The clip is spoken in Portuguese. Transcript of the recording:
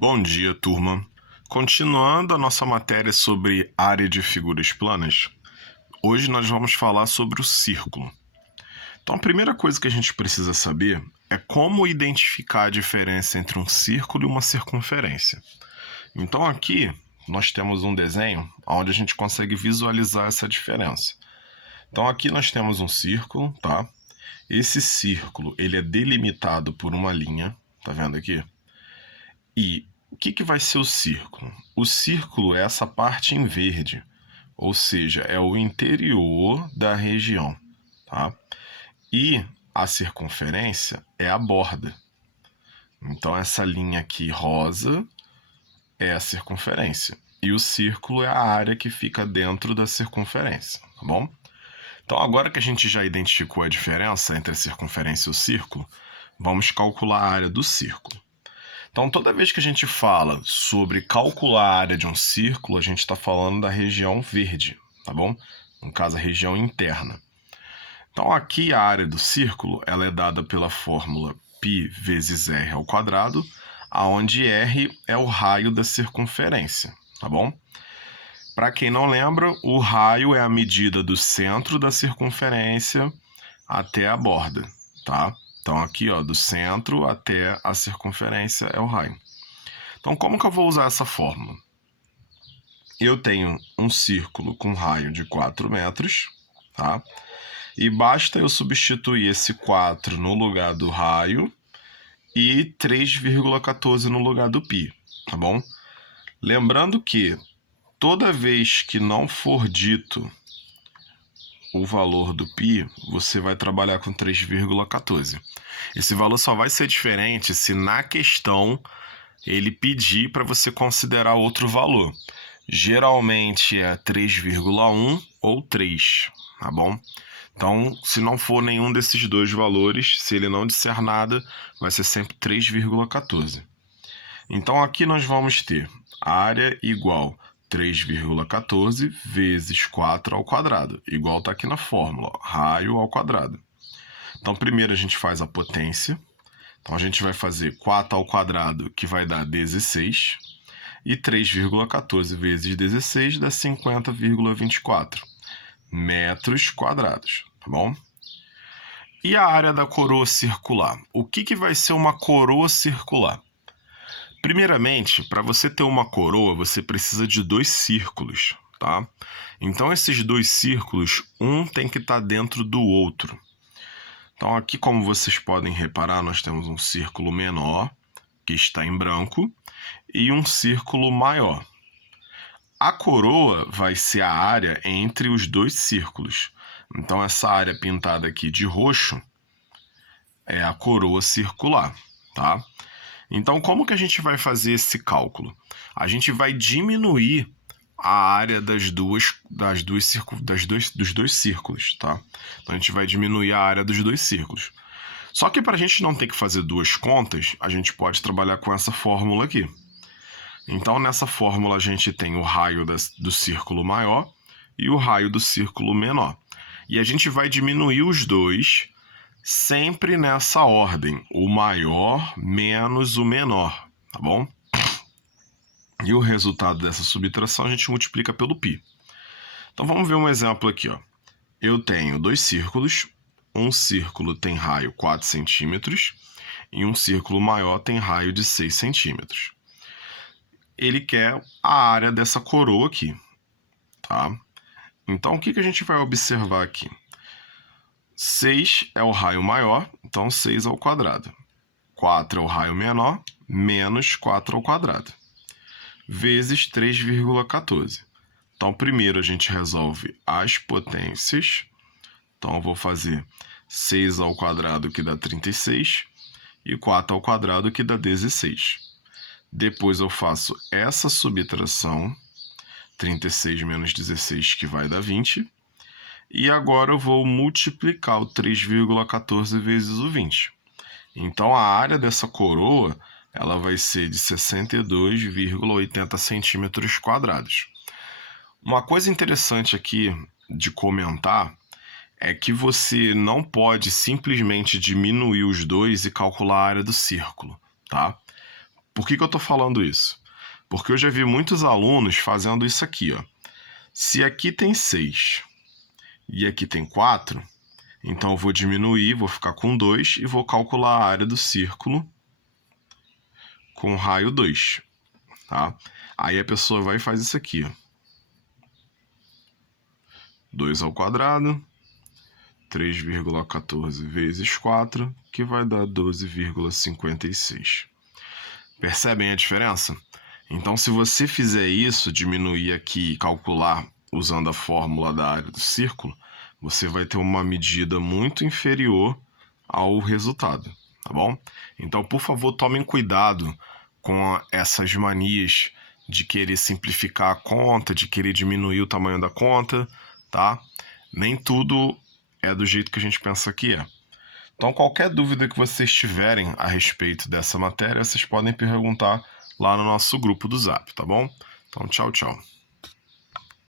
Bom dia, turma. Continuando a nossa matéria sobre área de figuras planas, hoje nós vamos falar sobre o círculo. Então, a primeira coisa que a gente precisa saber é como identificar a diferença entre um círculo e uma circunferência. Então, aqui nós temos um desenho onde a gente consegue visualizar essa diferença. Então, aqui nós temos um círculo, tá? Esse círculo, ele é delimitado por uma linha, tá vendo aqui? E o que vai ser o círculo? O círculo é essa parte em verde, ou seja, é o interior da região, tá? E a circunferência é a borda. Então, essa linha aqui rosa é a circunferência. E o círculo é a área que fica dentro da circunferência, tá bom? Então, agora que a gente já identificou a diferença entre a circunferência e o círculo, vamos calcular a área do círculo. Então, toda vez que a gente fala sobre calcular a área de um círculo, a gente está falando da região verde, tá bom? No caso, a região interna. Então, aqui a área do círculo ela é dada pela fórmula π vezes r ao quadrado, onde r é o raio da circunferência, tá bom? Para quem não lembra, o raio é a medida do centro da circunferência até a borda, tá? Então, aqui, ó, do centro até a circunferência é o raio. Então, como que eu vou usar essa fórmula? Eu tenho um círculo com raio de 4 metros, tá? E basta eu substituir esse 4 no lugar do raio e 3,14 no lugar do π, tá bom? Lembrando que toda vez que não for dito o valor do π, você vai trabalhar com 3,14. Esse valor só vai ser diferente se na questão ele pedir para você considerar outro valor. Geralmente é 3,1 ou 3, tá bom? Então, se não for nenhum desses dois valores, se ele não disser nada, vai ser sempre 3,14. Então, aqui nós vamos ter área igual 3,14 vezes 4 ao quadrado, igual está aqui na fórmula, raio ao quadrado. Então, primeiro a gente faz a potência. Então, a gente vai fazer 4 ao quadrado, que vai dar 16, e 3,14 vezes 16 dá 50,24 metros quadrados, tá bom? E a área da coroa circular? O que vai ser uma coroa circular? Primeiramente, para você ter uma coroa, você precisa de 2 círculos, tá? Então, esses 2 círculos, um tem que estar dentro do outro. Então, aqui, como vocês podem reparar, nós temos um círculo menor, que está em branco, e um círculo maior. A coroa vai ser a área entre os 2 círculos. Então, essa área pintada aqui de roxo é a coroa circular, tá? Então, como que a gente vai fazer esse cálculo? A gente vai diminuir a área dos dois círculos, tá? Então, a gente vai diminuir a área dos 2 círculos. Só que para a gente não ter que fazer duas contas, a gente pode trabalhar com essa fórmula aqui. Então, nessa fórmula, a gente tem o raio do círculo maior e o raio do círculo menor. E a gente vai diminuir os dois sempre nessa ordem, o maior menos o menor, tá bom? E o resultado dessa subtração a gente multiplica pelo π. Então vamos ver um exemplo aqui, ó. Eu tenho 2 círculos, um círculo tem raio 4 centímetros e um círculo maior tem raio de 6 centímetros. Ele quer a área dessa coroa aqui, tá? Então o que a gente vai observar aqui? 6 é o raio maior, então 6 ao quadrado. 4 é o raio menor, menos 4 ao quadrado. Vezes 3,14. Então, primeiro a gente resolve as potências. Então, eu vou fazer 6 ao quadrado, que dá 36, e 4 ao quadrado, que dá 16. Depois eu faço essa subtração, 36 menos 16, que vai dar 20. E agora eu vou multiplicar o 3,14 vezes o 20. Então, a área dessa coroa ela vai ser de 62,80 centímetros quadrados. Uma coisa interessante aqui de comentar é que você não pode simplesmente diminuir os dois e calcular a área do círculo, tá? Por que eu estou falando isso? Porque eu já vi muitos alunos fazendo isso aqui, ó. Se aqui tem 6 e aqui tem 4, então eu vou diminuir, vou ficar com 2 e vou calcular a área do círculo com raio 2, tá? Aí a pessoa vai e faz isso aqui, ó. 2 ao quadrado, 3,14 vezes 4, que vai dar 12,56. Percebem a diferença? Então, se você fizer isso, diminuir aqui e calcular usando a fórmula da área do círculo, você vai ter uma medida muito inferior ao resultado, tá bom? Então, por favor, tomem cuidado com essas manias de querer simplificar a conta, de querer diminuir o tamanho da conta, tá? Nem tudo é do jeito que a gente pensa que é. Então, qualquer dúvida que vocês tiverem a respeito dessa matéria, vocês podem perguntar lá no nosso grupo do Zap, tá bom? Então, tchau, tchau.